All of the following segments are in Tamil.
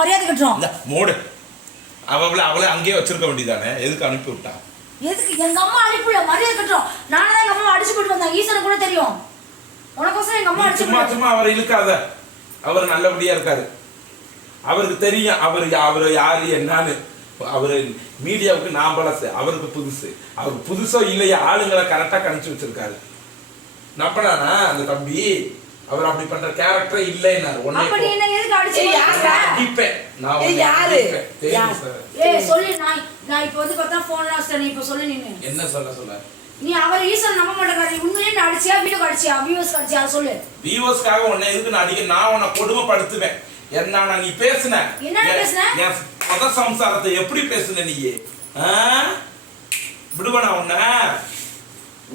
மரியாதை கட்டுறோம். மூடு. அவளை அவளை அங்கேயே வச்சிருக்க வேண்டியதானே எதுக்கு அனுப்பி விட்டா? எதுக்கு? எங்க அம்மா அனுப்பில மரியாதை கட்டுறோம். நானே தான் எங்க அம்மா அடிச்சு போட்டு வந்தேன். ஈஸ்வரன் கூட தெரியும். உனக்கோசரம் எங்க அம்மா அடிச்சு சும்மா சும்மா அவரை இழுக்காத. அவர் நல்லபடியா இருக்காரு. அவருக்கு தெரியும் அவர் அவர் யாரு என்னன்னு. அவரு மீடியாவுக்கு நான் பழசு அவருக்கு புதுசு. அவருக்கு புதுசோ இல்லையா ஆளுங்களை கரெக்டா கணிச்சு வச்சிருக்காரு. நம்பனானா அந்த தம்பி அவர் அப்படி பண்ற கேரக்டரே இல்லைன்னாரு. உடனே நீ என்ன அடிச்சு யார்? அடிப்பேன் நான் யாரு? ஏய் சொல்லு நான் நான் இப்போ வந்து பார்த்தா வச்சிட்டேன் நீ இப்போ சொல்லு நீனு. என்ன சொல்ல சொல்ல? நீ அவர் ஈஸ்வரன் நம்ப மாட்டேங்கிறாரு உண்மையிலே நான் அடிச்சியா வீட்டுக்கு அடிச்சியா வியூஸ் அடிச்சியா? சொல்லு. வியூவர்ஸ்க்காக உன்னை எதுக்கு நான் அடிக்க நான் உன்னை கொடுமைப்படுத்துவேன். என்ன நீ பேசுன? என்னடா என்- பேசுன? என் மத சம்சாரத்தை எப்படி பேசுன நீ விடுவனா உன்னை?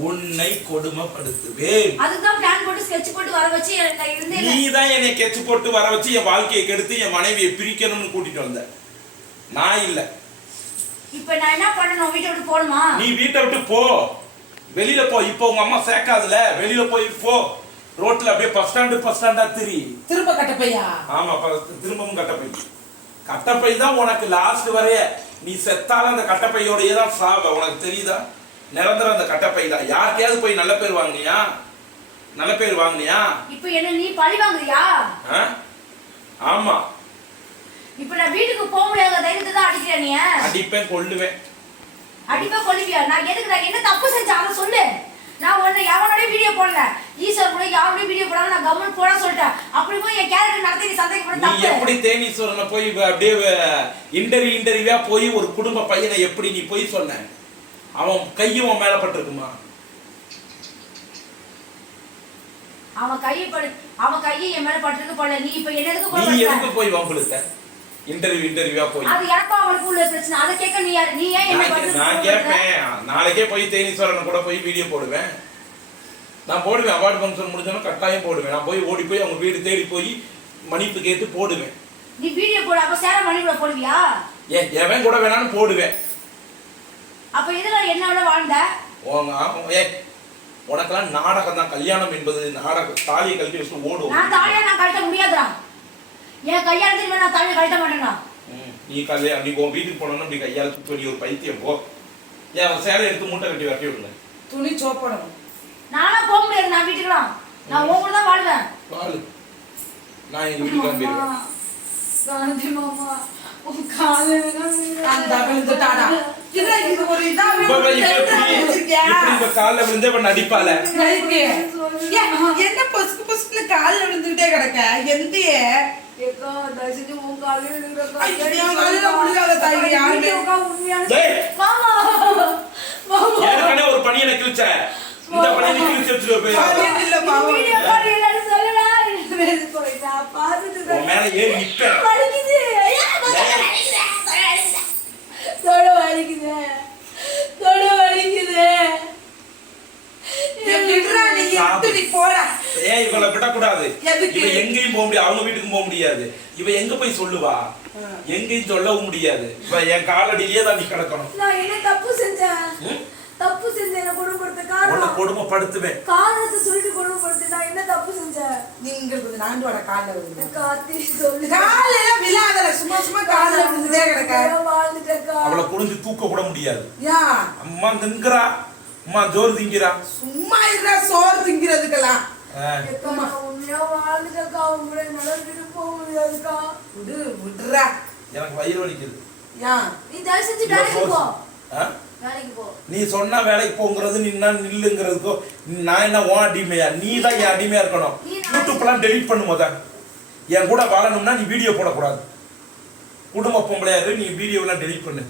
உன்னை கொடுமைப்படுத்துவேன். அதுக்கு தான் பிளான் போட்டு ஸ்கெட்ச் போட்டு வர வச்சு நீ தான் என்னை? கெச்சு போட்டு வர வச்சு என் வாழ்க்கையை கெடுத்து என் மனைவியை பிரிக்கணும்னு கூட்டிட்டு வந்த. நான் இல்ல. இப்போ நான் என்ன பண்ணணும்? வீட்டை விட்டு போகணுமா? நீ வீட்டை விட்டு போ. வெளியில போ. இப்போ உங்க அம்மா சேர்க்காதுல. வெளியில போய் போ. ரோட்ல அப்படியே பஸ் ஸ்டாண்டு பஸ் ஸ்டாண்டா திரி. திரும்ப கட்டப்பையா? ஆமா திரும்பவும் கட்டப்பை. கட்டப்பை தான் உனக்கு லாஸ்ட் வரைய. நீ செத்தாலும் அந்த கட்டப்பையோடயே தான் சாவ. உனக்கு தெரியுதா? நிரந்தரம் அந்த கட்டப்பை தான். யாருக்கையாவது போய் நல்ல பேர் வாங்குனியா? நல்ல பேர் வாங்குனியா? இப்போ என்ன நீ பழி வாங்குறியா? ஆமா. இப்போ நான் வீட்டுக்கு போக முடியாத தைரியத்தை தான் அடிக்கிறேன் நீ. அடிப்பேன் கொல்லுவேன். அடிப்பா கொல்லுவியா? நான் எதுக்கு நான் என்ன தப்பு செஞ்சேன் அதை சொல்லு. நான் உன்னை எவனோடய வீடியோ போடல. ஈஸ்வர் கூட யாரோடய வீடியோ போடாம நான் கவர்மெண்ட் போட சொல்லிட்டேன். அப்படி போய் என் கேரக்டர் நடத்தி நீ சந்தேகப்பட நீ எப்படி தேனீஸ்வரனை போய் அப்படியே இன்டர்வியூ இன்டர்வியூவா போய் ஒரு குடும்ப பையனை எப்படி நீ போய் சொன்ன? அவன் கையும் உன் மேல பட்டிருக்குமா? அவன் கையை படு அவன் கையை என் மேல பட்டிருக்கு போல. நீ இப்ப என்ன எதுக்கு நீ போய் எதுக்கு போய் வம்புழுத்த? இன்டர்வியூ இன்டர்வியூவா போய். அது எனக்கும் அவனுக்கு உள்ள பிரச்சனை. அதை கேட்க நீ யாரு? நீ ஏன் என்ன நான் கேட்பேன். நாளைக்கே போய் தேனீஸ்வரனை கூட போய் வீடியோ போடுவேன். நான் போடுவேன். அவார்டு ஃபங்க்ஷன் முடிஞ்சோன்னா கட்டாயம் போடுவேன். நான் போய் ஓடி போய் அவங்க வீடு தேடி போய் மன்னிப்பு கேட்டு போடுவேன். நீ வீடியோ போடு. அப்ப சேர மணி கூட போடுவியா? ஏன் எவன் கூட வேணாலும் போடுவேன். அப்ப இதுல என்ன விட வாழ்ந்த? உனக்கெல்லாம் நாடகம் தான் கல்யாணம் என்பது நாடகம் தாலியை கழட்டி வச்சு ஓடும் நான் தாலியா நான் கழட்ட முடியாதுடா. என் கல்யாணத்துக்கு நான் தாலியை கழட்ட மாட்டேன்டா. நீ கல்யாணம் நீ உன் வீட்டுக்கு போனோம்னா இப்படி கையால சுத்தி நீ ஒரு பைத்தியம் போ. ஏன் அவன் சேலை எடுத்து மூட்டை கட்டி வரட்டி விடல துணி சோப்படணும் நானா போக முடியாது நான் வீட்டுக்குலாம் நான் உன் கூட தான் வாழ்வேன். வாழு நான் எங்க வீட்டுக்கு கிளம்பிடுவேன் காந்தி மாமா உன் காலை அந்த விழுந்துட்டாடா இது கால்ல விழுந்து இப்ப நடிப்பால என்ன பொசுக்கு பொசுக்குல கிடக்க காலே மாமா மாமா ஏற்கனவே ஒரு பணியனை கிழிச்ச இந்த பணியனை கிழிச்சு வச்சுட்டு போய் பாவியம் இல்ல பாவம் வீடியோ கால் எல்லாரும் சொல்லடா வேறு போயிட்டா பார்த்துட்டு உன் மேல ஏறி நிப்பேன் வலிக்குது? தொண்டை வலிக்குது, இவளை விடக்கூடாது? இவ எங்கேயும் போக முடியாது. அவங்க வீட்டுக்கும் போக முடியாது. இவ எங்க போய் சொல்லுவா? எங்கேயும் சொல்லவும் முடியாது. இவ என் காலடியிலேயே தான் நீ கிடக்கணும். நான் என்ன தப்பு செஞ்சேன்? தப்பு செஞ்சேன். என்ன கொடுமைப்படுத்த காரணம்? கொடுமைப்படுத்துவேன். காரணத்தை சொல்லிட்டு கொடுமைப்படுத்த நான் என்ன தப்பு செஞ்சேன்? நீங்க கொஞ்சம் நாண்டோட கால்ல காத்தி சொல்லு. கால்ல விழாதல சும்மா சும்மா கால்ல விழுந்துட்டே கிடக்க வாழ்ந்துட்டக்கா அவளை குனிஞ்சு தூக்க கூட முடியாது. யா. அம்மா திங்குறா அம்மா ஜோறு திங்கிறா. சும்மா இருக்கிற சோறு திங்கிறதுக்கெல்லாம். எனக்கு வயிறு வலிக்குது. யா. நீ சொன்னா வேலைக்கு போங்கிறது நீ என்ன நில்லுங்கிறதுக்கோ நான் என்ன உன் அடிமையா? நீ தான் என் அடிமையா இருக்கணும். யூடியூப்லாம் டெலீட் பண்ணு முத. என் கூட வாழணும்னா நீ வீடியோ போடக்கூடாது. குடும்ப பொம்பளையா இரு நீ வீடியோலாம் டெலீட் பண்ணு.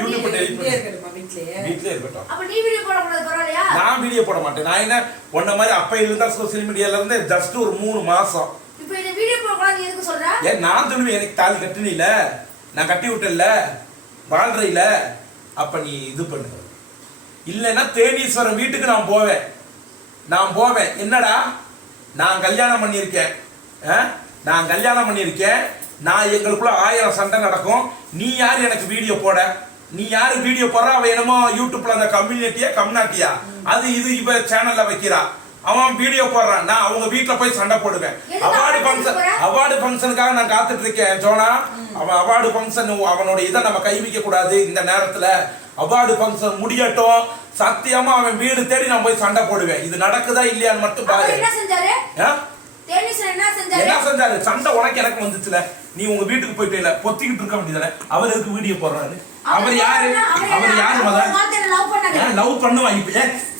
யூடியூப் டெலீட் இங்கே பண்ணு. இருக்கணுமா வீட்லயே? வீட்லயே இருக்கட்டும். அப்ப நீ வீடியோ போடக்கூடாது பரவாயில்லையா நான் வீடியோ போட மாட்டேன். நான் என்ன உன்ன மாதிரி அப்பையில இருந்தா சோசியல் மீடியால இருந்து ஜஸ்ட் ஒரு மூணு மாசம். இப்ப இந்த வீடியோ போடக்கூடாது நீ எதுக்கு சொல்ற? ஏன் நான் சொல்லுவேன் எனக்கு தாலி கட்டுனில. நான் கட்டி விட்டேன்ல. வாழ்றையில அப்ப நீ இது பண்ணு. இல்லைன்னா தேனீஸ்வரன் வீட்டுக்கு நான் போவேன். நான் போவேன். என்னடா? நான் கல்யாணம் பண்ணியிருக்கேன்? நான் கல்யாணம் பண்ணியிருக்கேன். நான் எங்களுக்குள்ள ஆயிரம் சண்டை நடக்கும். நீ யார் எனக்கு வீடியோ போட? நீ யாரு வீடியோ போடுறா? அவ என்னமோ யூடியூப்ல அந்த கம்யூனிட்டியா கம்னாட்டியா அது இது இவ சேனல்ல வைக்கிறா. அவன் வீடியோ போடுறான். நான் அவங்க வீட்டுல போய் சண்டை போடுவேன். அவார்டு அவன் ஃபங்க்ஷன்? அவார்டு ஃபங்க்ஷனுக்காக நான் காத்துட்டு இருக்கேன் ஜோனா. அவன் அவார்டு ஃபங்க்ஷன் அவனோட இதை நம்ம கை வைக்க கூடாது இந்த நேரத்துல. அவார்டு ஃபங்க்ஷன் முடியட்டும். சத்தியமா அவன் வீடு தேடி நான் போய் சண்டை போடுவேன். இது நடக்குதா இல்லையான்னு மட்டும் பாரு. என்ன செஞ்சாரு? சண்டை உனக்கு எனக்கு வந்துச்சுல. நீ உங்க வீட்டுக்கு போயிட்டே பொத்திக்கிட்டு இருக்க வேண்டியதானே. அவர் எதுக்கு வீடியோ போடுறாரு? அவர் யாரு? அவர் யாரு மதன் லவ் பண்ணுவான் இப்ப.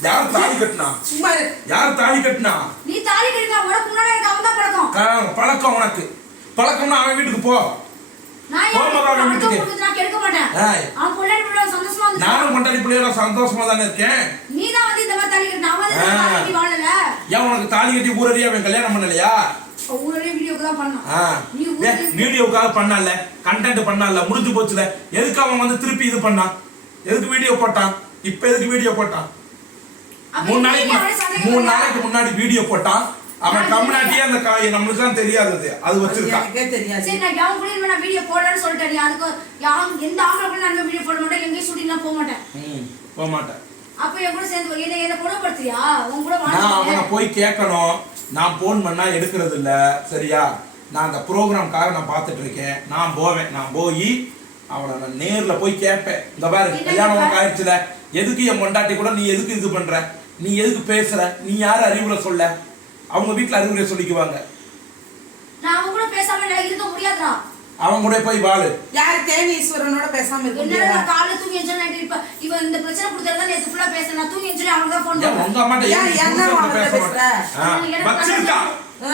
யார் தாலி கட்டினா? சும்மா. யார் தாலி கட்டினா? நீ தாலி கட்டினா உனக்கு முன்னாடி அவன் தான் பழக்கம். பழக்கம் உனக்கு. பழக்கம்னா அவன் வீட்டுக்கு போ. நானும் கொண்டாடி பிள்ளையோட சந்தோஷமா தானே இருக்கேன். நீ தான் வந்து இந்த மாதிரி தாலி கட்டின அவன். தாலி கட்டி வாழல. ஏன் உனக்கு தாலி கட்டி ஊரடியா அவன் கல்யாணம் பண்ணலையா? வீடியோக்காக பண்ணல கண்டென்ட் பண்ணல முடிஞ்சு போச்சுல. எதுக்கு அவன் வந்து திருப்பி இது பண்ணான் எதுக்கு வீடியோ போட்டான்? இப்ப எதுக்கு வீடியோ போட்டான்? மூணு நாளைக்கு மூணு? நாளைக்கு முன்னாடி வீடியோ போட்டான். அவன் நான் கம்னாட்டியே அந்த காய் நம்மளுக்கு தான் தெரியாதது. அது அது வச்சிருக்கான் எனக்கே தெரியாது. சரி நான் கூட வீடியோ போடலன்னு சொல்லிட்டேன். அதுக்கு யாரும் எந்த ஆம்பளை கூட நான் வீடியோ போட மாட்டேன். எங்கேயும் ஷூட்டிங்லாம் போக மாட்டேன். ம், போக மாட்டேன். அப்ப என் கூட சேர்ந்து என்ன என்ன குணப்படுத்துறியா உன் கூட நான் அவனை போய் கேட்கணும். நான் போன் பண்ணா எடுக்கிறது இல்ல சரியா? நான் அந்த ப்ரோக்ராம்காக நான் பார்த்துட்டு இருக்கேன் நான் போவேன். நான் போய் அவனை நான் நேர்ல போய் கேட்பேன். இந்த பாரு கல்யாணம் உனக்கு? ஆயிடுச்சுல. எதுக்கு என் பொண்டாட்டி கூட நீ எதுக்கு இது பண்ற? நீ எதுக்கு பேசுற? நீ யார் அறிவுரை சொல்ல? அவங்க வீட்டுல அறிவுரை சொல்லிக்குவாங்க. நான் அவன் கூட பேசாம இருக்க முடியாதுடா. அவங்க கூட போய் வாழு. யார் தேனீஸ்வரனோட பேசாம இருக்க நான் காலைல தூங்கி எஞ்சா இவன் இந்த பிரச்சனை கொடுத்தறதா நேத்து ஃபுல்லா பேசுறேன். நான் தூங்கி எஞ்சா அவனுக்கு தான் ஃபோன் பண்ணேன் உங்க ஏன் என்ன பேச பேசுற? வச்சிருக்கா.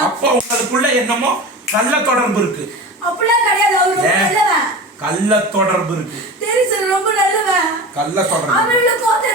அப்போ உங்களுக்குள்ள என்னமோ கள்ள தொடர்பு இருக்கு. அப்படிலாம் கிடையாது. அவர் ரொம்ப ஏன்? நல்லவன். கள்ள தொடர்பு இருக்கு. தெரியும் சார் ரொம்ப நல்லவன். கள்ள தொடர்பு அவனோட கோத்தை